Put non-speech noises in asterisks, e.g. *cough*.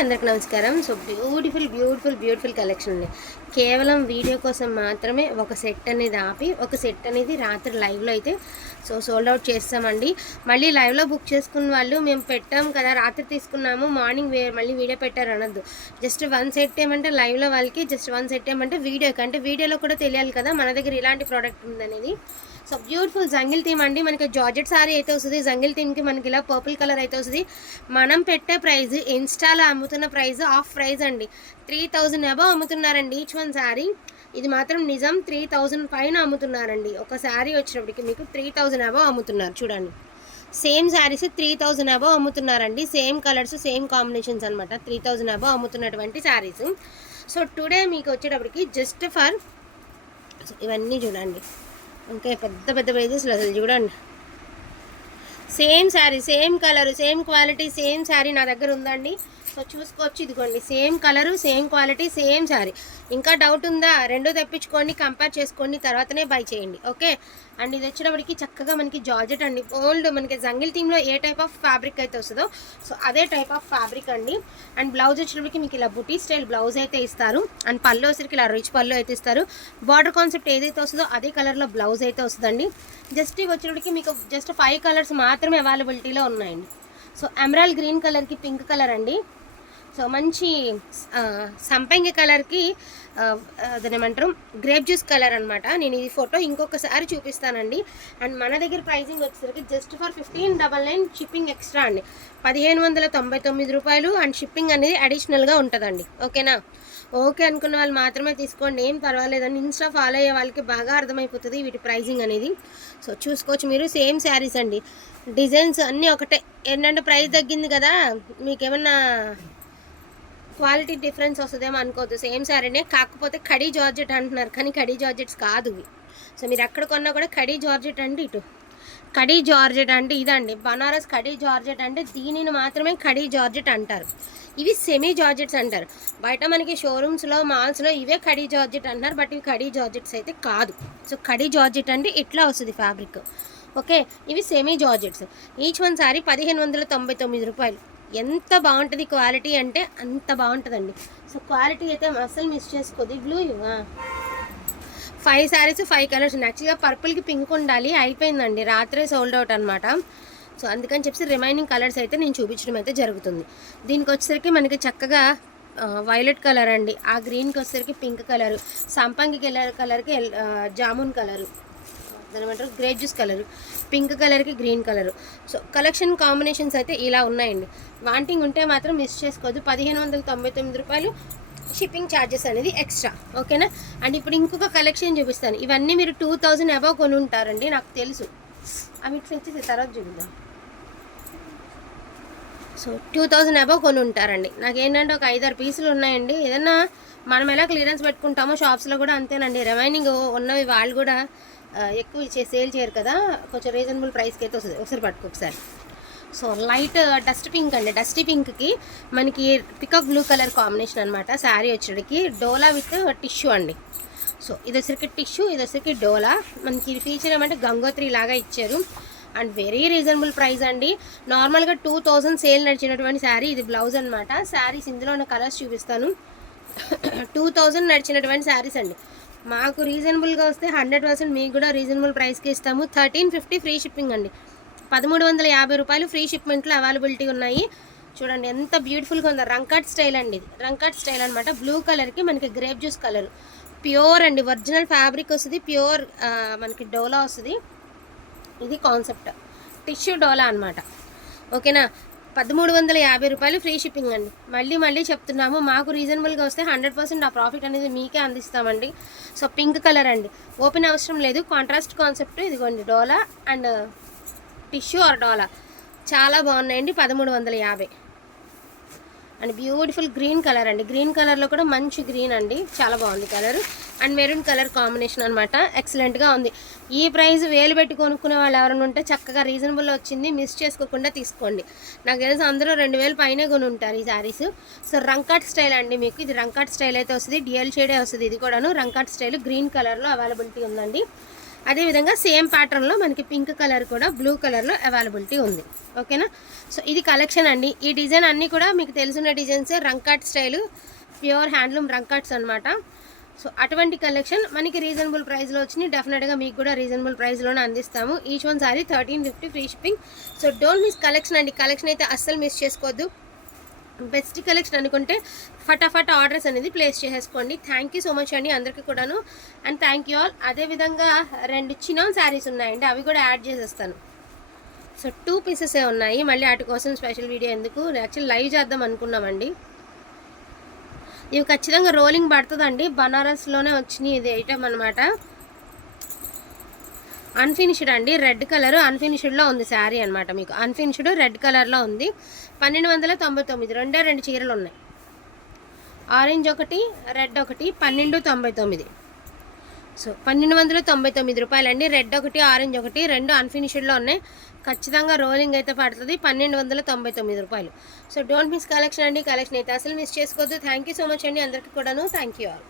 అందరికి నమస్కారం. So beautiful beautiful beautiful collection ఉంది కేవలం వీడియో కోసం మాత్రమే ఒక సెట్ అనేది ఆపి ఒక సెట్ అనేది రాత్రి లైవ్లో అయితే సో సోల్డ్ అవుట్ చేస్తామండి. మళ్ళీ లైవ్లో బుక్ చేసుకున్న వాళ్ళు మేము పెట్టాం కదా రాత్రి తీసుకున్నాము మార్నింగ్ వే మళ్ళీ వీడియో పెట్టారు అనొద్దు. జస్ట్ వన్ సెట్ ఏమంటే లైవ్లో వాళ్ళకి జస్ట్ వన్ సెట్ ఏమంటే వీడియోకి అంటే వీడియోలో కూడా తెలియాలి కదా మన దగ్గర ఇలాంటి ప్రోడక్ట్ ఉందనేది. సో బ్యూటిఫుల్ జంగిల్ థీమ్ అండి. మనకి జార్జెట్ సారీ అయితే వస్తుంది జంగిల్ థీమ్కి మనకి ఇలా పర్పుల్ కలర్ అయితే వస్తుంది. మనం పెట్టే ప్రైస్ ఇన్స్టాలో అమ్ముతున్న ప్రైస్ ఆఫ్ ప్రైస్ అండి. త్రీ థౌజండ్ అబవ్ అమ్ముతున్నారండి ఈచ్ వన్ శారీ. ఇది మాత్రం నిజం త్రీ థౌజండ్ పైన అమ్ముతున్నారండి. ఒక శారీ వచ్చినప్పటికి మీకు త్రీ థౌజండ్ అబవ్ అమ్ముతున్నారు. చూడండి. Same saris three thousand above అమ్ముతున్నారండి. Same colours same combinations అనమాట త్రీ థౌజండ్ అబవ్ అమ్ముతున్నటువంటి శారీస్. సో టుడే మీకు వచ్చేటప్పటికి జస్ట్ ఫర్ ఇవన్నీ చూడండి. ఇంకా పెద్ద పెద్ద పేజెస్లు అసలు చూడండి. Same sari same colour same quality same sari నా దగ్గర ఉందండి. సో చూసుకోవచ్చు. ఇదిగోండి same colour same quality same sari. ఇంకా డౌట్ ఉందా? రెండు తెప్పించుకోండి కంపేర్ చేసుకోండి తర్వాతనే బై చేయండి. ఓకే? అండ్ ఇది వచ్చేటప్పటికి చక్కగా మనకి జార్జెట్ అండి. ఓల్డ్ మనకి జంగిల్ థీమ్లో ఏ టైప్ ఆఫ్ ఫ్యాబ్రిక్ అయితే వస్తుందో సో అదే టైప్ ఆఫ్ ఫ్యాబ్రిక్ అండి. అండ్ బ్లౌజ్ వచ్చేటప్పటికి మీకు ఇలా బుటీ స్టైల్ బ్లౌజ్ అయితే ఇస్తారు. అండ్ పళ్ళు వచ్చరికి ఇలా రిచ్ పళ్ళు అయితే ఇస్తారు. బార్డర్ కాన్సెప్ట్ ఏదైతే వస్తుందో అదే కలర్లో బ్లౌజ్ అయితే వస్తుందండి. జస్ట్ ఇవి వచ్చేటప్పటికి మీకు జస్ట్ ఫైవ్ కలర్స్ మాత్రమే అవైలబిలిటీలో ఉన్నాయండి. సో ఎమరాల్ గ్రీన్ కలర్కి పింక్ కలర్ అండి. సో మంచి సంపంగి కలర్కి అదేమంటారు గ్రేప్ జ్యూస్ కలర్ అనమాట నేను ఈ ఫోటో ఇంకొకసారి చూపిస్తానండి. అండ్ మన దగ్గర ప్రైసింగ్ వచ్చేసరికి just for fifteen double nine shipping extra అండి. పదిహేను వందల తొంభై తొమ్మిది రూపాయలు అండ్ షిప్పింగ్ అనేది అడిషనల్గా ఉంటుందండి. ఓకేనా? ఓకే అనుకున్న వాళ్ళు మాత్రమే తీసుకోండి. ఏం పర్వాలేదండి. ఇన్స్టా ఫాలో అయ్యే వాళ్ళకి బాగా అర్థమైపోతుంది వీటి ప్రైజింగ్ అనేది. సో చూసుకోవచ్చు మీరు. సేమ్ శారీస్ అండి. డిజైన్స్ అన్నీ ఒకటే. ఏంటంటే ప్రైస్ తగ్గింది కదా. మీకేమన్నా క్వాలిటీ డిఫరెన్స్ వస్తుందేమో అనుకోవద్దు. సేమ్ శారీనే కాకపోతే కడీ జార్జెట్ అంటున్నారు. కానీ కడీ జార్జెట్స్ కాదు ఇవి. సో మీరు ఎక్కడ కొన్నా కూడా కడీ జార్జెట్ అంటే ఇటు. కడీ జార్జెట్ అంటే ఇదండి. బనారస్ కడీ జార్జెట్ అంటే దీనిని మాత్రమే కడీ జార్జెట్ అంటారు. ఇవి సెమీ జార్జెట్స్ అంటారు. బయట మనకి షోరూమ్స్లో మాల్స్లో ఇవే కడీ జార్జెట్ అంటున్నారు. బట్ ఇవి కడీ జార్జెట్స్ అయితే కాదు. సో కడీ జార్జెట్ అంటే ఇట్లా వస్తుంది ఫ్యాబ్రిక్. ఓకే? ఇవి semi georgettes. Each one sari పదిహేను వందల తొంభై తొమ్మిది రూపాయలు. ఎంత బాగుంటుంది క్వాలిటీ అంటే అంత బాగుంటుందండి. సో క్వాలిటీ అయితే అస్సలు మిస్ చేసుకోదు. బ్లూ ఇవా ఫైవ్ శారీస్ ఫైవ్ కలర్స్ యాక్చువల్గా పర్పుల్కి పింక్ ఉండాలి అయిపోయిందండి. రాత్రే సోల్డ్ అవుట్ అనమాట సో అందుకని చెప్పి రిమైనింగ్ కలర్స్ అయితే నేను చూపించడం అయితే జరుగుతుంది. దీనికి వచ్చేసరికి మనకి చక్కగా వైలెట్ కలర్ అండి. ఆ గ్రీన్కి వచ్చేసరికి పింక్ కలర్. సంపంగి కలర్ కలర్కి జామున్ కలరు. ఏమంటారు గ్రేప్ జ్యూస్ కలర్ పింక్ కలర్కి green colour so collection combinations అయితే ఇలా ఉన్నాయండి. వాంటింగ్ ఉంటే మాత్రం మిస్ చేసుకోవద్దు. పదిహేను వందల తొంభై తొమ్మిది రూపాయలు షిప్పింగ్ ఛార్జెస్ అనేది ఎక్స్ట్రా ఓకేనా? అండ్ ఇప్పుడు ఇంకొక కలెక్షన్ చూపిస్తాను. ఇవన్నీ మీరు టూ థౌజండ్ అబవ్ కొని ఉంటారండి నాకు తెలుసు. అవి ఇట్లా వచ్చేసి తర్వాత చూపిద్దాం. సో టూ థౌజండ్ అబవ్ కొని ఉంటారండి నాకు ఏంటంటే ఒక ఐదారు పీసులు ఉన్నాయండి. ఏదన్నా మనం ఎలా క్లియరెన్స్ పెట్టుకుంటామో షాప్స్లో కూడా అంతేనండి. రిమైనింగ్ ఉన్నవి వాళ్ళు కూడా ఎక్కువ ఇచ్చే సేల్ చేయరు కదా కొంచెం రీజనబుల్ ప్రైస్కి అయితే వస్తుంది. ఒకసారి పట్టుకో ఒకసారి. సో లైట్ డస్ట్ పింక్ అండి. డస్ట్ పింక్కి మనకి పికప్ బ్లూ కలర్ కాంబినేషన్ అనమాట శారీ వచ్చేటికి డోలా విత్ టిష్యూ అండి. సో ఇది వచ్చరికి టిష్యూ ఇది వచ్చరికి డోలా. మనకి ఫీచర్ ఏమంటే గంగోత్రి లాగా ఇచ్చారు. అండ్ వెరీ రీజనబుల్ ప్రైస్ అండి. నార్మల్గా టూ థౌజండ్ సేల్ నడిచినటువంటి శారీ ఇది బ్లౌజ్ అనమాట శారీస్ ఇందులో ఉన్న కలర్స్ చూపిస్తాను. *coughs* టూ థౌజండ్ నడిచినటువంటి శారీస్ అండి. మాకు రీజనబుల్గా వస్తే హండ్రెడ్ పర్సెంట్ మీకు కూడా రీజనబుల్ ప్రైస్కి ఇస్తాము. థర్టీన్ ఫిఫ్టీ ఫ్రీ షిప్పింగ్ అండి. పదమూడు వందల యాభై రూపాయలు ఫ్రీ షిప్మెంట్లో అవైలబిలిటీ ఉన్నాయి. చూడండి ఎంత బ్యూటిఫుల్గా ఉందో. రంకట్ స్టైల్ అండి ఇది. రంకట్ స్టైల్ అనమాట బ్లూ కలర్కి మనకి గ్రేప్ జ్యూస్ కలర్. ప్యూర్ అండి. ఒరిజినల్ ఫ్యాబ్రిక్ వస్తుంది. ప్యూర్ మనకి డోలా వస్తుంది. ఇది కాన్సెప్ట్. టిష్యూ డోలా అనమాట ఓకేనా? పదమూడు వందల యాభై రూపాయలు ఫ్రీ షిప్పింగ్ అండి. మళ్ళీ మళ్ళీ చెప్తున్నాము మాకు రీజనబుల్గా వస్తే హండ్రెడ్ పర్సెంట్ ఆ ప్రాఫిట్ అనేది మీకే అందిస్తామండి. సో పింక్ కలర్ అండి. ఓపెన్ అవసరం లేదు. కాంట్రాస్ట్ కాన్సెప్ట్ ఇదిగోండి డోలా అండ్ టిష్యూ ఆర్ డోలా. చాలా బాగున్నాయండి పదమూడు వందల యాభై. అండ్ బ్యూటిఫుల్ గ్రీన్ కలర్ అండి. గ్రీన్ కలర్లో కూడా మంచి గ్రీన్ అండి. చాలా బాగుంది colour. And maroon colour combination అనమాట ఎక్సలెంట్గా ఉంది. ఈ ప్రైస్ వేలు పెట్టి కొనుక్కునే వాళ్ళు ఎవరైనా ఉంటే చక్కగా రీజనబుల్ వచ్చింది. మిస్ చేసుకోకుండా తీసుకోండి. నాకు తెలిసి అందరూ రెండు వేలు పైనే కొని ఉంటారు ఈ శారీస్ సో రంకాట్ స్టైల్ అండి మీకు. ఇది రంకాట్ స్టైల్ అయితే వస్తుంది. డిఎల్ షేడే వస్తుంది. ఇది కూడాను రంకాట్ స్టైల్ గ్రీన్ కలర్లో అవైలబిలిటీ ఉందండి. అదేవిధంగా సేమ్ ప్యాటర్న్లో మనకి పింక్ కలర్ కూడా బ్లూ కలర్లో అవైలబిలిటీ ఉంది. ఓకేనా? సో ఇది కలెక్షన్ అండి. ఈ డిజైన్ అన్నీ కూడా మీకు తెలిసిన డిజైన్సే. రంకాట్ స్టైల్ ప్యూర్ హ్యాండ్లూమ్ రంకాట్స్ అనమాట సో అటువంటి కలెక్షన్ మనకి రీజనబుల్ ప్రైస్లో వచ్చినాయి. డెఫినెట్గా మీకు కూడా రీజనబుల్ ప్రైస్లోనే అందిస్తాము. Each one sari thirteen fifty free shipping. So don't miss collection అండి. కలెక్షన్ అయితే అస్సలు మిస్ చేసుకోవద్దు. బెస్ట్ కలెక్షన్ అనుకుంటే ఫటాఫట్ ఆర్డర్స్ అనేది ప్లేస్ చేసేసుకోండి. థ్యాంక్ యూ సో మచ్ అండి అందరికీ కూడాను. అండ్ థ్యాంక్ యూ ఆల్ అదేవిధంగా రెండు చిన్న శారీస్ ఉన్నాయండి. అవి కూడా యాడ్ చేసేస్తాను. సో టూ పీసెసే ఉన్నాయి. మళ్ళీ వాటి కోసం స్పెషల్ వీడియో ఎందుకు? యాక్చువల్లీ లైవ్ చేద్దాం అనుకున్నామండి. ఇవి ఖచ్చితంగా రోలింగ్ పడుతుందండి. బనారస్లోనే వచ్చినాయి. ఇది ఐటమ్ అనమాట అన్ఫినిష్డ్ అండి. రెడ్ కలర్ అన్ఫినిష్డ్లో ఉంది శారీ అనమాట మీకు. అన్ఫినిష్డ్ రెడ్ కలర్లో ఉంది. పన్నెండు వందల తొంభై తొమ్మిది. రెండే రెండు చీరలు ఉన్నాయి. ఆరెంజ్ ఒకటి రెడ్ ఒకటి పన్నెండు తొంభై తొమ్మిది. సో పన్నెండు వందల తొంభై తొమ్మిది రూపాయలు అండి రెడ్ ఒకటి ఆరెంజ్ ఒకటి రెండు అన్ఫినిష్డ్లో ఉన్నాయి. ఖచ్చితంగా రోలింగ్ అయితే పడుతుంది. పన్నెండు వందల తొంభై తొమ్మిది రూపాయలు. సో డోంట్ మిస్ కలెక్షన్ అండి. కలెక్షన్ అయితే అసలు మిస్ చేసుకోవద్దు. థ్యాంక్ యూ సో మచ్ అండి అందరికీ కూడాను. Thank you all